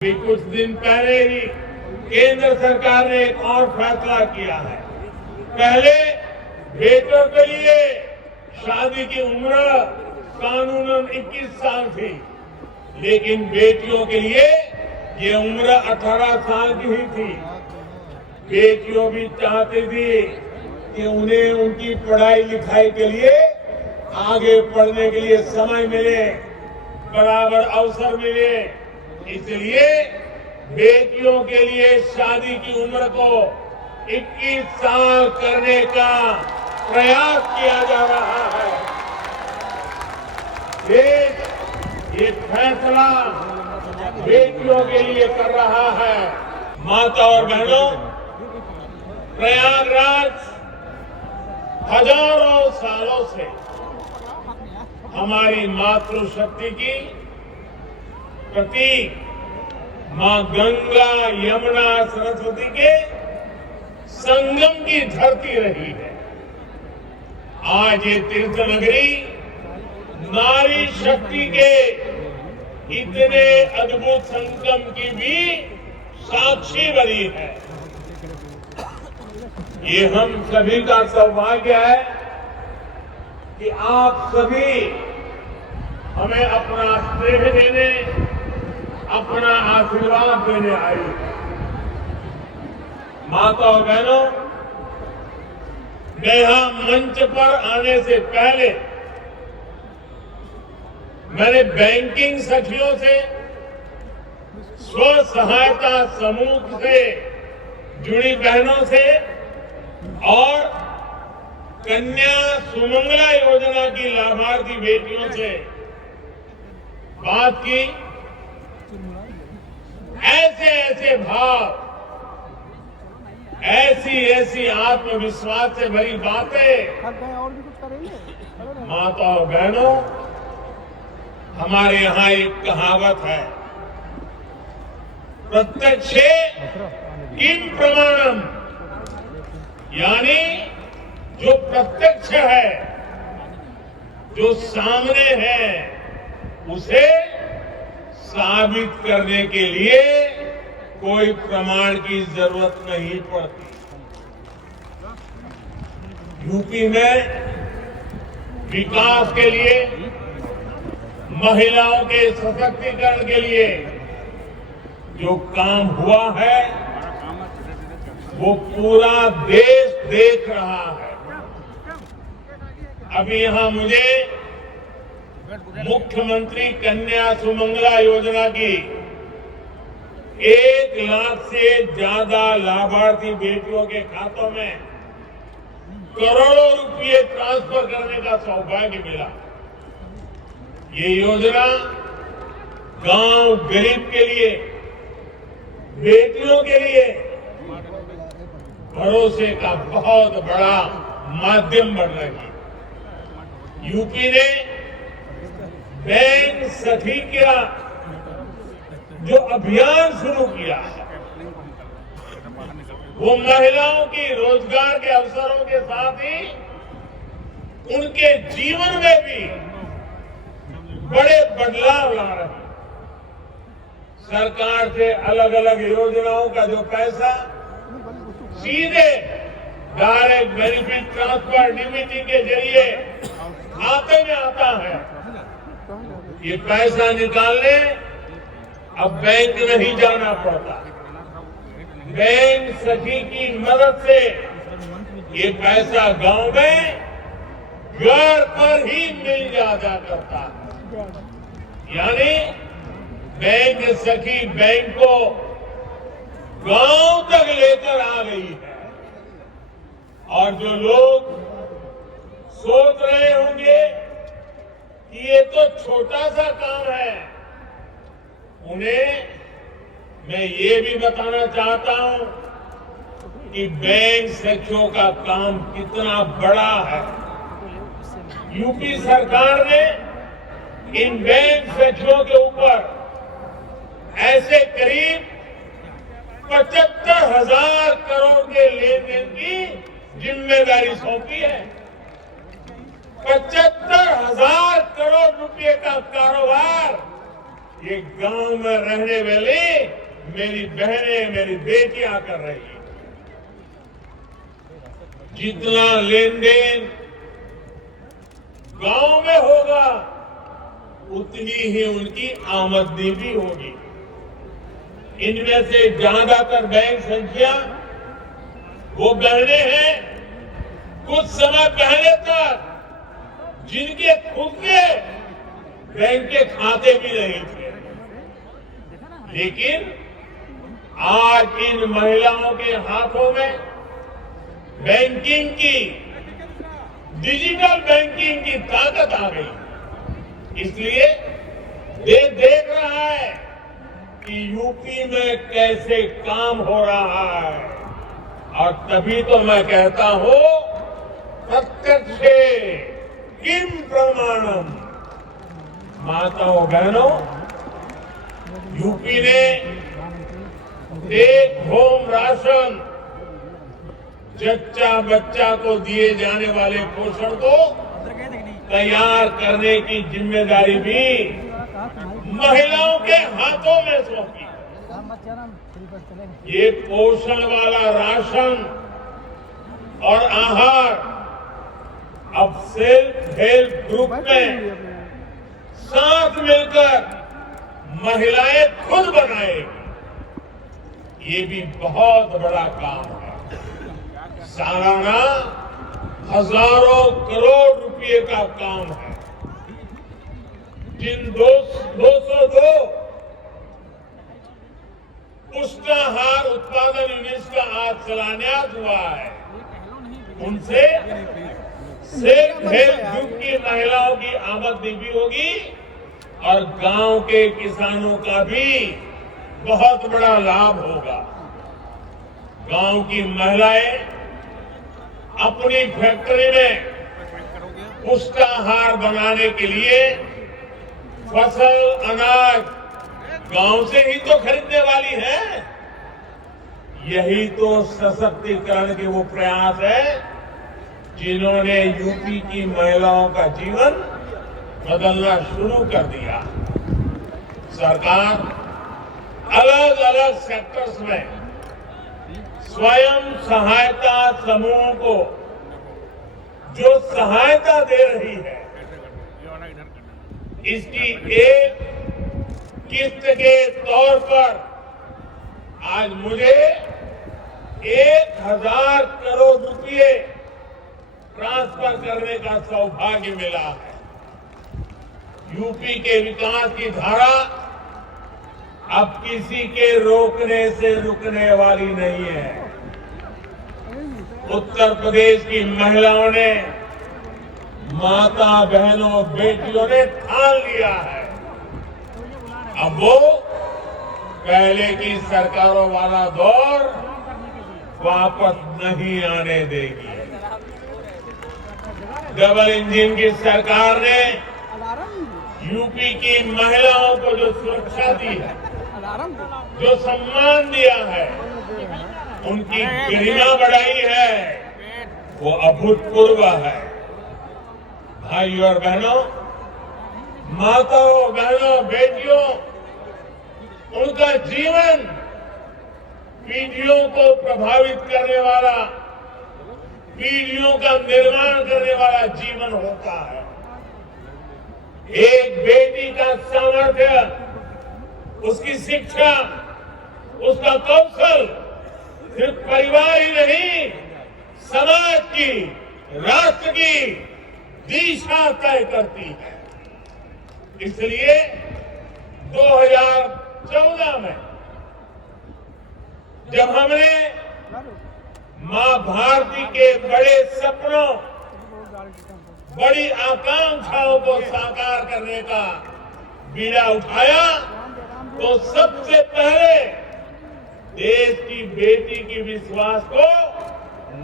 अभी कुछ दिन पहले ही केंद्र सरकार ने एक और फैसला किया है। पहले बेटों के लिए शादी की उम्र कानूनन 21 साल थी, लेकिन बेटियों के लिए ये उम्र 18 साल की ही थी। बेटियों भी चाहती थी कि उन्हें उनकी पढ़ाई लिखाई के लिए आगे पढ़ने के लिए समय मिले, बराबर अवसर मिले। इसलिए बेटियों के लिए शादी की उम्र को 21 साल करने का प्रयास किया जा रहा है। देश ये फैसला बेटियों के लिए कर रहा है। माता और बहनों, प्रयागराज हजारों सालों से हमारी मातृशक्ति की प्रतीक मां गंगा, यमुना, सरस्वती के संगम की धरती रही है। आज ये तीर्थ नगरी नारी शक्ति के इतने अद्भुत संगम की भी साक्षी बनी है। ये हम सभी का सौभाग्य है कि आप सभी हमें अपना स्नेह देने, अपना आशीर्वाद देने आई। माता और बहनों, मैं यहां मंच पर आने से पहले मैंने बैंकिंग सखियों से, स्व सहायता समूह से जुड़ी बहनों से और कन्या सुमंगला योजना की लाभार्थी बेटियों से बात की। ऐसे ऐसे भाव, ऐसी आत्मविश्वास से भरी बातें। माता और बहनों, हमारे यहां एक कहावत है, प्रत्यक्षे किम प्रमाणम, यानी जो प्रत्यक्ष है, जो सामने है, उसे साबित करने के लिए कोई प्रमाण की जरूरत नहीं पड़ती। यूपी में विकास के लिए, महिलाओं के सशक्तिकरण के लिए जो काम हुआ है वो पूरा देश देख रहा है। अभी यहां मुझे मुख्यमंत्री कन्या सुमंगला योजना की 1 लाख से ज्यादा लाभार्थी बेटियों के खातों में करोड़ों रुपए ट्रांसफर करने का सौभाग्य मिला। ये योजना गांव गरीब के लिए, बेटियों के लिए भरोसे का बहुत बड़ा माध्यम बन रही है। यूपी ने बैंक सखी का जो अभियान शुरू किया है, वो महिलाओं की रोजगार के अवसरों के साथ ही उनके जीवन में भी बड़े बदलाव ला रहे हैं। सरकार से अलग अलग योजनाओं का जो पैसा सीधे डायरेक्ट बेनिफिट ट्रांसफर डीबीटी के जरिए खाते में आता है, ये पैसा निकालने अब बैंक नहीं जाना पड़ता। बैंक सखी की मदद से ये पैसा गांव में घर पर ही मिल जाया करता है। यानी बैंक सखी बैंक को गांव तक लेकर आ गई है। और जो लोग सोच रहे होंगे कि ये तो छोटा सा काम है, उन्हें मैं ये भी बताना चाहता हूं कि बैंक सखियों का काम कितना बड़ा है। यूपी सरकार ने इन बैंक सखियों के ऊपर ऐसे करीब 75,000 करोड़ के लेन देन की जिम्मेदारी सौंपी है। 75,000 करोड़ रुपए का कारोबार ये गांव में रहने वाली मेरी बहनें, मेरी बेटियां कर रही है। जितना लेन देन गांव में होगा उतनी ही उनकी आमदनी भी होगी। इनमें से ज्यादातर बैंक संख्या वो बहनें हैं कुछ समय पहले तक जिनके खुद के बैंक के खाते भी नहीं थे, लेकिन आज इन महिलाओं के हाथों में बैंकिंग की, डिजिटल बैंकिंग की ताकत आ गई। इसलिए देश देख रहा है कि यूपी में कैसे काम हो रहा है, और तभी तो मैं कहता हूं प्रत्यक्षे किम प्रमाणम। माताओं बहनों, यूपी ने टेक होम राशन, जच्चा बच्चा को दिए जाने वाले पोषण को तैयार करने की जिम्मेदारी भी महिलाओं के हाथों में सौंपी। ये पोषण वाला राशन और आहार अब सेल्फ हेल्प ग्रुप में साथ मिलकर महिलाएं खुद बनाएगी। ये भी बहुत बड़ा काम है। सालाना हजारों करोड़ रुपए का काम है। जिन 202 पुष्टाहार उत्पादन यूनिट का आज शिलान्यास हुआ है, उनसे सेल्फ हेल्प ग्रुप की महिलाओं की आमदनी भी होगी और गांव के किसानों का भी बहुत बड़ा लाभ होगा। गांव की महिलाएं अपनी फैक्ट्री में पुष्टाहार बनाने के लिए फसल, अनाज गांव से ही तो खरीदने वाली है। यही तो सशक्तिकरण के वो प्रयास है जिन्होंने यूपी की महिलाओं का जीवन बदलना शुरू कर दिया। सरकार अलग अलग सेक्टर्स में स्वयं सहायता समूहों को जो सहायता दे रही है, इसकी एक किस्त के तौर पर आज मुझे 1000 करोड़ रुपए ट्रांसफर करने का सौभाग्य मिला है। यूपी के विकास की धारा अब किसी के रोकने से रुकने वाली नहीं है। उत्तर प्रदेश की महिलाओं ने, माता बहनों, बेटियों ने ठान लिया है, अब वो पहले की सरकारों वाला दौर वापस नहीं आने देगी। डबल इंजन की सरकार ने यूपी की महिलाओं को जो सुरक्षा दी है, जो सम्मान दिया है, उनकी गरिमा बढ़ाई है, वो अभूतपूर्व है। भाइयों और बहनों, माताओं, बहनों, बेटियों, उनका जीवन पीढ़ियों को प्रभावित करने वाला, पीढ़ियों का निर्माण करने वाला जीवन होता है। एक बेटी का सामर्थ्य, उसकी शिक्षा, उसका कौशल सिर्फ परिवार ही नहीं, समाज की, राष्ट्र की दिशा तय करती है। इसलिए 2014 में जब हमने मां भारती के बड़े सपनों, बड़ी आकांक्षाओं को साकार करने का बीड़ा उठाया, तो सबसे पहले देश की बेटी की विश्वास को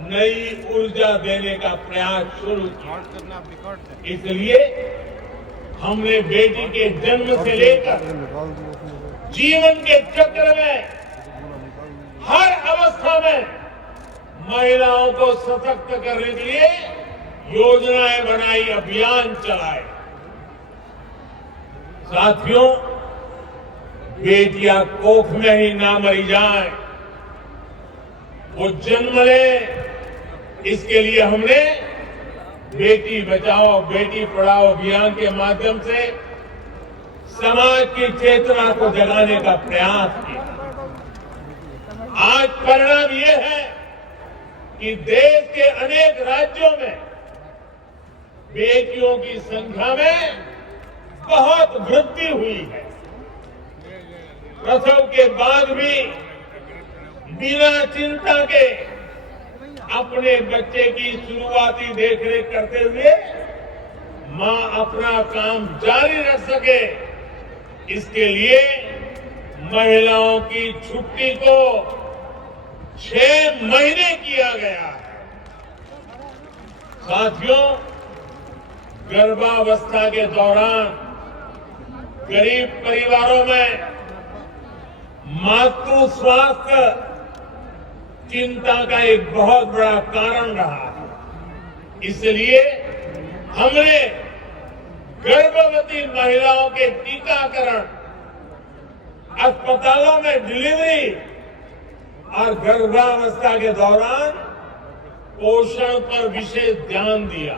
नई ऊर्जा देने का प्रयास शुरू किया। इसलिए हमने बेटी के जन्म से लेकर जीवन के चक्र में हर अवस्था में महिलाओं को सशक्त करने के लिए योजनाएं बनाई, अभियान चलाए। साथियों, बेटियां कोख में ही ना मरी जाए, वो जन्म ले, इसके लिए हमने बेटी बचाओ बेटी पढ़ाओ अभियान के माध्यम से समाज की चेतना को जगाने का प्रयास किया। आज परिणाम ये है कि देश के अनेक राज्यों में बेटियों की संख्या में बहुत वृद्धि हुई है। प्रसव के बाद भी बिना चिंता के अपने बच्चे की शुरुआती देखरेख करते हुए मां अपना काम जारी रख सके, इसके लिए महिलाओं की छुट्टी को 6 महीने किया गया है। साथियों, गर्भावस्था के दौरान गरीब परिवारों में मातृ स्वास्थ्य चिंता का एक बहुत बड़ा कारण रहा है। इसलिए हमने गर्भवती महिलाओं के टीकाकरण, अस्पतालों में डिलीवरी और गर्भावस्था के दौरान पोषण पर विशेष ध्यान दिया।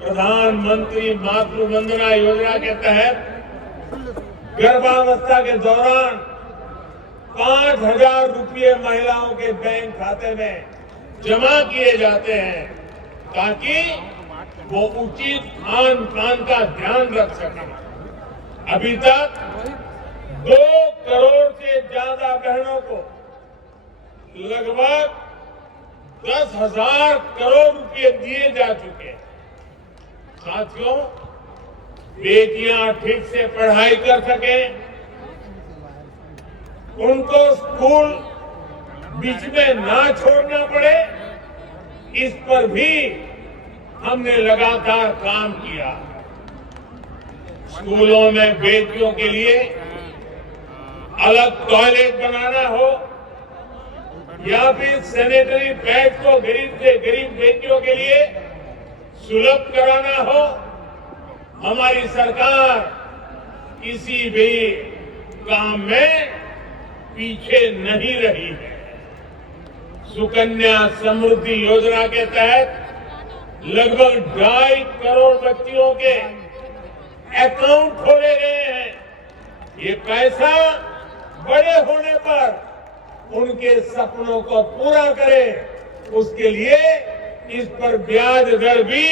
प्रधानमंत्री मातृ वंदना योजना के तहत गर्भावस्था के दौरान 5,000 रुपये महिलाओं के बैंक खाते में जमा किए जाते हैं ताकि वो उचित खान पान का ध्यान रख सकें। अभी तक 2 करोड़ से ज्यादा बहनों को लगभग 10,000 करोड़ रुपए दिए जा चुके हैं। साथियों, बेटियां ठीक से पढ़ाई कर सकें, उनको स्कूल बीच में ना छोड़ना पड़े, इस पर भी हमने लगातार काम किया। स्कूलों में बेटियों के लिए अलग टॉयलेट बनाना हो या फिर सैनिटरी पैड को गरीब से गरीब बेटियों के लिए सुलभ कराना हो, हमारी सरकार किसी भी काम में पीछे नहीं रही है। सुकन्या समृद्धि योजना के तहत लगभग 2.5 करोड़ बच्चियों के अकाउंट खोले गए हैं। ये पैसा बड़े होने पर उनके सपनों को पूरा करे, उसके लिए इस पर ब्याज दर भी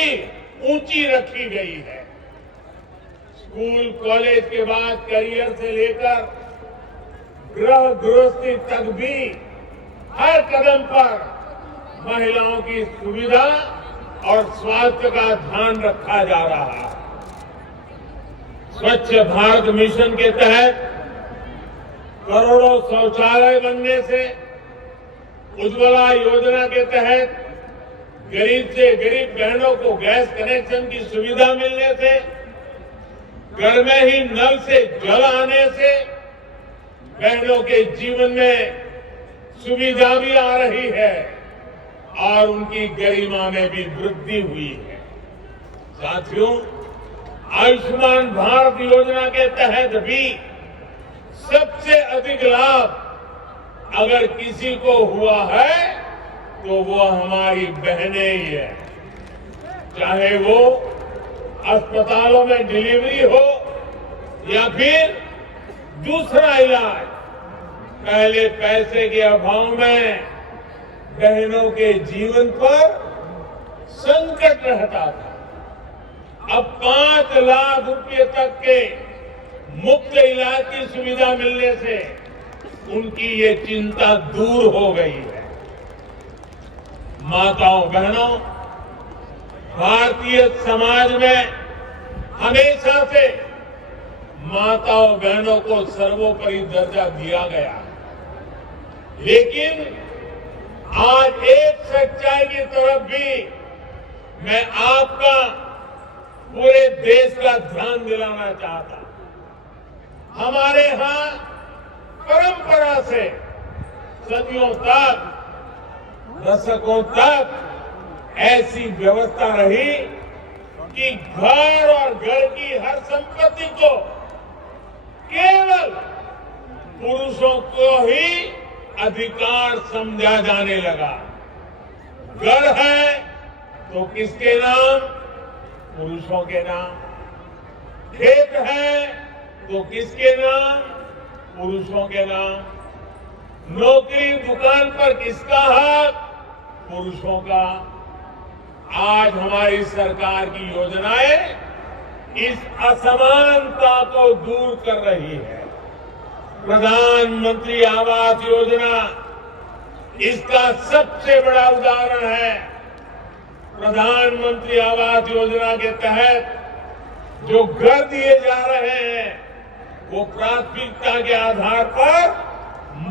ऊंची रखी गई है। स्कूल कॉलेज के बाद करियर से लेकर गृह गृहस्थी तक भी हर कदम पर महिलाओं की सुविधा और स्वास्थ्य का ध्यान रखा जा रहा है। स्वच्छ भारत मिशन के तहत करोड़ों शौचालय बनने से, उज्ज्वला योजना के तहत गरीब से गरीब बहनों को गैस कनेक्शन की सुविधा मिलने से, घर में ही नल से जल आने से बहनों के जीवन में सुविधा भी आ रही है और उनकी गरिमा में भी वृद्धि हुई है। साथियों, आयुष्मान भारत योजना के तहत भी सबसे अधिक लाभ अगर किसी को हुआ है तो वो हमारी बहनें ही है। चाहे वो अस्पतालों में डिलीवरी हो या फिर दूसरा इलाज, पहले पैसे के अभाव में बहनों के जीवन पर संकट रहता था। अब 5 लाख रुपए तक के मुफ्त इलाज की सुविधा मिलने से उनकी ये चिंता दूर हो गई है। माताओं बहनों, भारतीय समाज में हमेशा से माताओं बहनों को सर्वोपरि दर्जा दिया गया, लेकिन आज एक सच्चाई की तरफ भी मैं आपका, पूरे देश का ध्यान दिलाना चाहता। हमारे यहां परंपरा से सदियों तक, दशकों तक ऐसी व्यवस्था रही कि घर और घर की हर संपत्ति को केवल पुरुषों को ही अधिकार समझा जाने लगा। घर है तो किसके नाम? पुरुषों के नाम। खेत है तो किसके नाम? पुरुषों के नाम। नौकरी दुकान पर किसका हक? पुरुषों का। आज हमारी सरकार की योजनाएं इस असमानता को दूर कर रही है। प्रधानमंत्री आवास योजना इसका सबसे बड़ा उदाहरण है। प्रधानमंत्री आवास योजना के तहत जो घर दिए जा रहे हैं वो प्राथमिकता के आधार पर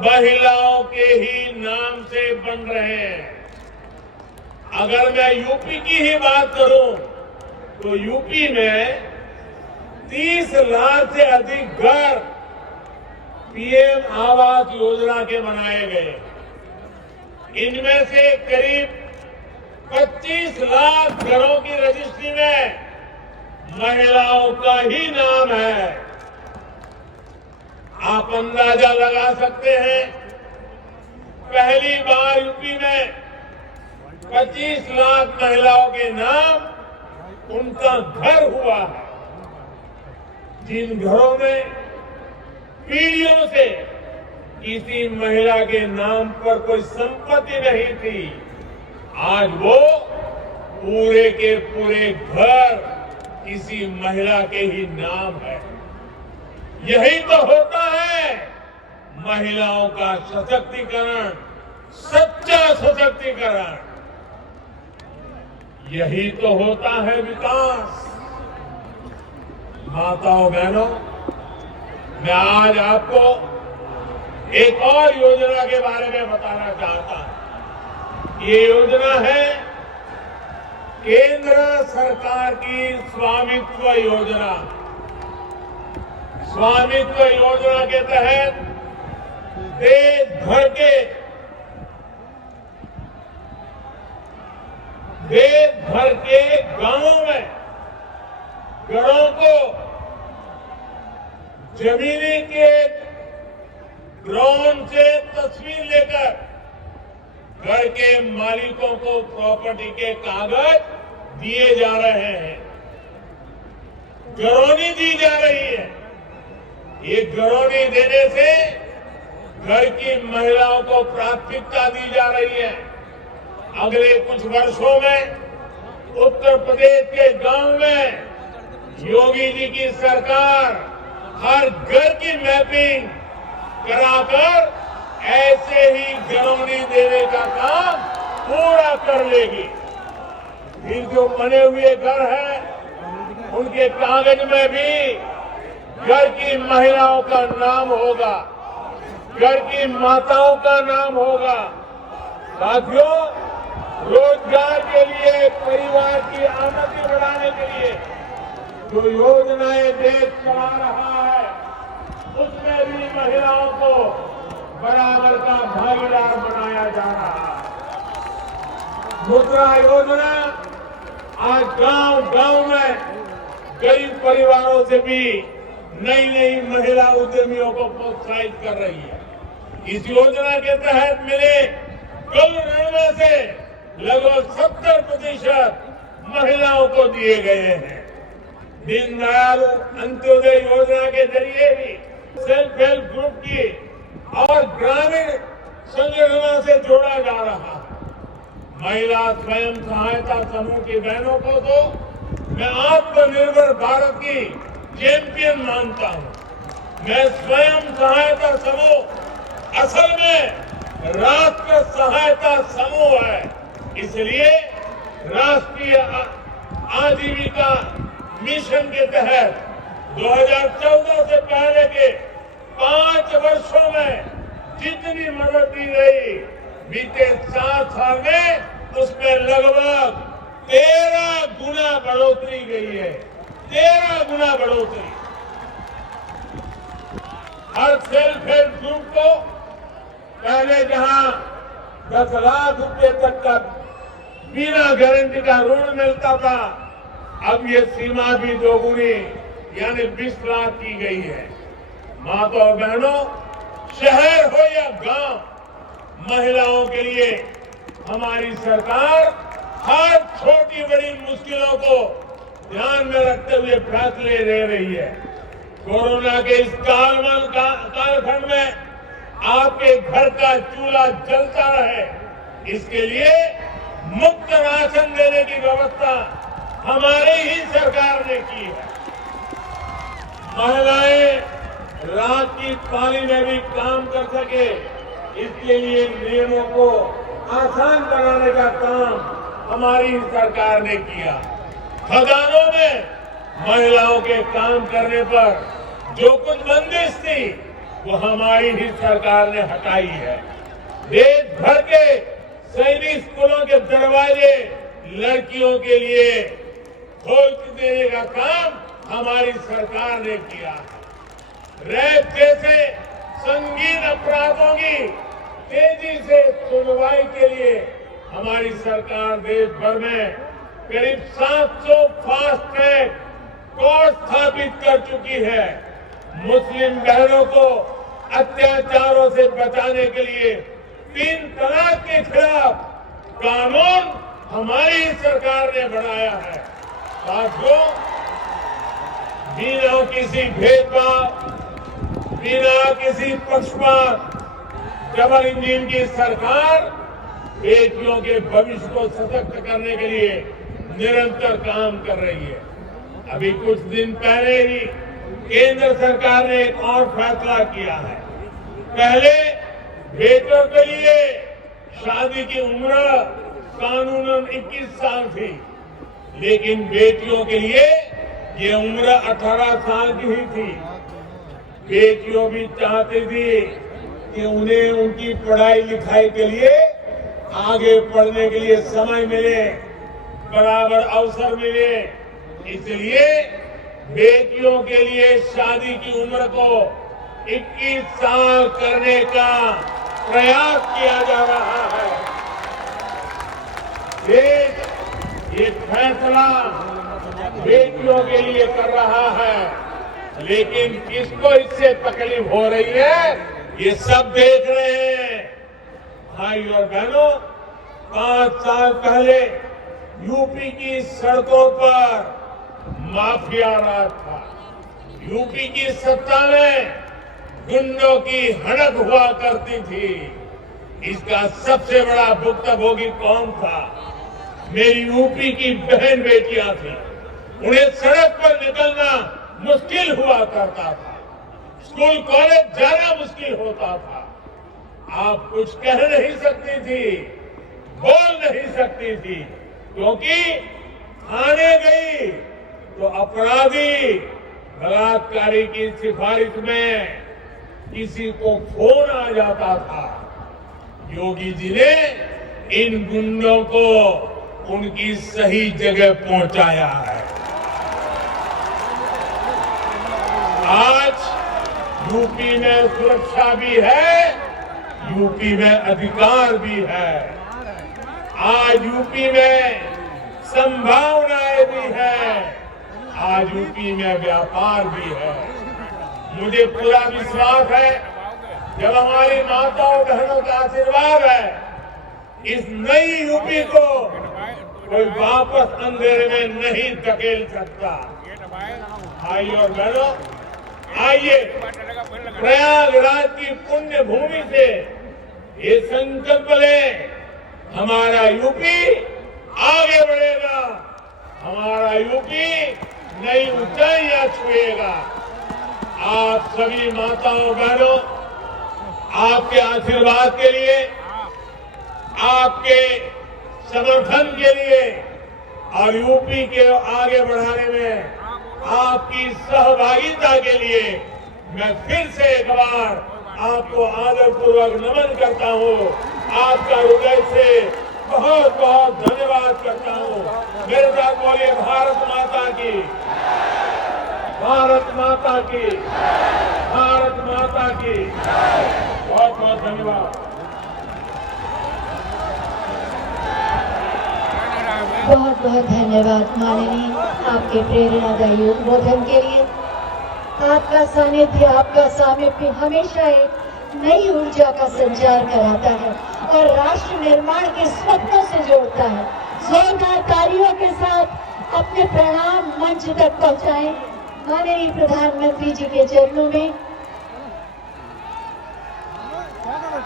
महिलाओं के ही नाम से बन रहे हैं। अगर मैं यूपी की ही बात करूं तो यूपी में 30 लाख से अधिक घर पीएम आवास योजना के बनाए गए। इनमें से करीब 25 लाख घरों की रजिस्ट्री में महिलाओं का ही नाम है। आप अंदाजा लगा सकते हैं, पहली बार यूपी में 25 लाख महिलाओं के नाम उनका घर हुआ है। जिन घरों में पीढ़ियों से किसी महिला के नाम पर कोई संपत्ति नहीं थी, आज वो पूरे के पूरे घर किसी महिला के ही नाम है। यही तो होता है महिलाओं का सशक्तिकरण, सच्चा सशक्तिकरण। यही तो होता है विकास। माताओं बहनों, मैं आज आपको एक और योजना के बारे में बताना चाहता हूं। ये योजना है केंद्र सरकार की स्वामित्व योजना। स्वामित्व योजना के तहत देश भर के गांवों में घरों को जमीनी के ड्रोन से तस्वीर लेकर घर के मालिकों को प्रॉपर्टी के कागज दिए जा रहे हैं। घरौनी दी जा रही है। ये घरौनी देने से घर की महिलाओं को प्राथमिकता दी जा रही है। अगले कुछ वर्षों में उत्तर प्रदेश के गांव में योगी जी की सरकार हर घर की मैपिंग कराकर ऐसे ही घरौनी देने का काम पूरा कर लेगी। फिर जो बने हुए घर हैं उनके कागज में भी घर की महिलाओं का नाम होगा, घर की माताओं का नाम होगा। साथियों, रोजगार के लिए, परिवार की आमदनी बढ़ाने के लिए जो योजनाएं देश चला रहा है उसमें भी महिलाओं को बराबर का भागीदार बनाया जा रहा है। मुद्रा योजना आज गांव-गांव में गरीब परिवारों से भी नई महिला उद्यमियों को प्रोत्साहित कर रही है। इस योजना के तहत मिले कुल ऋण में से लगभग 70% महिलाओं को दिए गए हैं। दीनदयाल अंत्योदय योजना के जरिए भी सेल्फ हेल्प ग्रुप की और ग्रामीण संगठनों से जोड़ा जा रहा है। महिला स्वयं सहायता समूह की बहनों को तो मैं आत्मनिर्भर भारत की चैंपियन मानता हूं। मैं स्वयं सहायता समूह असल में राष्ट्र सहायता समूह है। इसलिए राष्ट्रीय आजीविका मिशन के तहत 2014 से पहले के 5 वर्षों में जितनी मदद दी गई, बीते 7 साल में उसमें लगभग 13 गुना बढ़ोतरी गई है। 13 गुना बढ़ोतरी। हर सेल्फ हेल्प ग्रुप को पहले जहां 10 लाख रुपए तक का बिना गारंटी का ऋण मिलता था, अब ये सीमा भी दोगुनी यानी 20 लाख की गई है। माता और बहनों, शहर हो या गांव, महिलाओं के लिए हमारी सरकार हर छोटी बड़ी मुश्किलों को ध्यान में रखते हुए फैसले ले रही है। कोरोना के इस कालखंड में आपके घर का चूल्हा जलता रहे, इसके लिए मुफ्त राशन देने की व्यवस्था हमारी ही सरकार ने की है। महिलाएं रात की पाली में भी काम कर सके, इसके लिए नियमों को आसान बनाने का काम हमारी ही सरकार ने किया। खदानों में महिलाओं के काम करने पर जो कुछ बंदिश थी वो हमारी ही सरकार ने हटाई है। देश भर के सैनिक स्कूलों के दरवाजे लड़कियों के लिए खोल देने का काम हमारी सरकार ने किया है। रेप जैसे संगीन अपराधों की तेजी से सुनवाई के लिए हमारी सरकार देश भर में करीब 700 फास्ट ट्रैक कोर्ट स्थापित कर चुकी है। मुस्लिम बहनों को अत्याचारों से बचाने के लिए 3 तलाक के खिलाफ कानून हमारी सरकार ने बनाया है। साथियों, बिना किसी भेदभाव, बिना किसी पक्षपात, डबल इंजन की सरकार बेटियों के भविष्य को सशक्त करने के लिए निरंतर काम कर रही है। अभी कुछ दिन पहले ही केंद्र सरकार ने एक और फैसला किया है। पहले बेटों के लिए शादी की उम्र कानूनन 21 साल थी, लेकिन बेटियों के लिए ये उम्र 18 साल की ही थी। बेटियों भी चाहती थी कि उन्हें उनकी पढ़ाई लिखाई के लिए आगे पढ़ने के लिए समय मिले, बराबर अवसर मिले, इसलिए बेटियों के लिए शादी की उम्र को 21 साल करने का प्रयास किया जा रहा है। देश ये फैसला बेटियों के लिए कर रहा है, लेकिन किसको इससे तकलीफ हो रही है ये सब देख रहे हैं। भाई और बहनों, 5 साल पहले यूपी की सड़कों पर माफिया राज था। यूपी की सत्ता में गुंडों की हड़प हुआ करती थी। इसका सबसे बड़ा भुक्तभोगी कौन था? मेरी यूपी की बहन बेटियां थी। उन्हें सड़क पर निकलना मुश्किल हुआ करता था, स्कूल कॉलेज जाना मुश्किल होता था। आप कुछ कह नहीं सकती थी, बोल नहीं सकती थी, क्योंकि थाने गई तो अपराधी बलात्कारी की सिफारिश में किसी को फोन आ जाता था। योगी जी ने इन गुंडों को उनकी सही जगह पहुंचाया है। आज यूपी में सुरक्षा भी है, यूपी में अधिकार भी है। आज यूपी में संभावनाएं भी है, आज यूपी में व्यापार भी है। मुझे पूरा विश्वास है, जब हमारी माताओं बहनों का आशीर्वाद है, इस नई यूपी को कोई वापस अंधेरे में नहीं धकेल सकता। भाई और बहनों, आइए प्रयागराज की पुण्य भूमि से ये संकल्प लें, हमारा यूपी आगे बढ़ेगा, हमारा यूपी नई ऊंचाइयां छुएगा। आप सभी माताओं बहनों, आपके आशीर्वाद के लिए, आपके समर्थन के लिए और यूपी के आगे बढ़ाने में आपकी सहभागिता के लिए मैं फिर से एक बार आपको आदरपूर्वक नमन करता हूँ। आपका हृदय से बहुत बहुत धन्यवाद करता हूँ। मेरे साथ बोलिए भारत माता की, भारत माता की, भारत माता की। बहुत बहुत धन्यवाद। बहुत बहुत धन्यवाद माननीय, आपके प्रेरणादायी उद्बोधन के लिए। आपका सानिध्य, आपका सामीप्य हमेशा एक नई ऊर्जा का संचार कराता है और राष्ट्र निर्माण के स्वप्नों से जोड़ता है। जोरदार तालियों के साथ अपने प्रणाम मंच तक पहुंचाएं माननीय प्रधानमंत्री जी के चरणों में।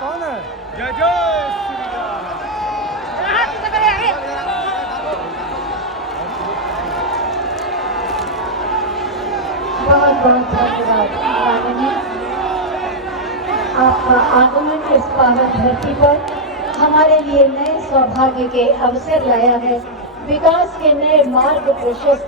कौन है? जय जय श्री राम। बहुत बहुत धन्यवाद माननीय, आपका आगमन इस पावन धरती पर हमारे लिए नए सौभाग्य के अवसर लाया है। विकास के नए मार्ग प्रशस्त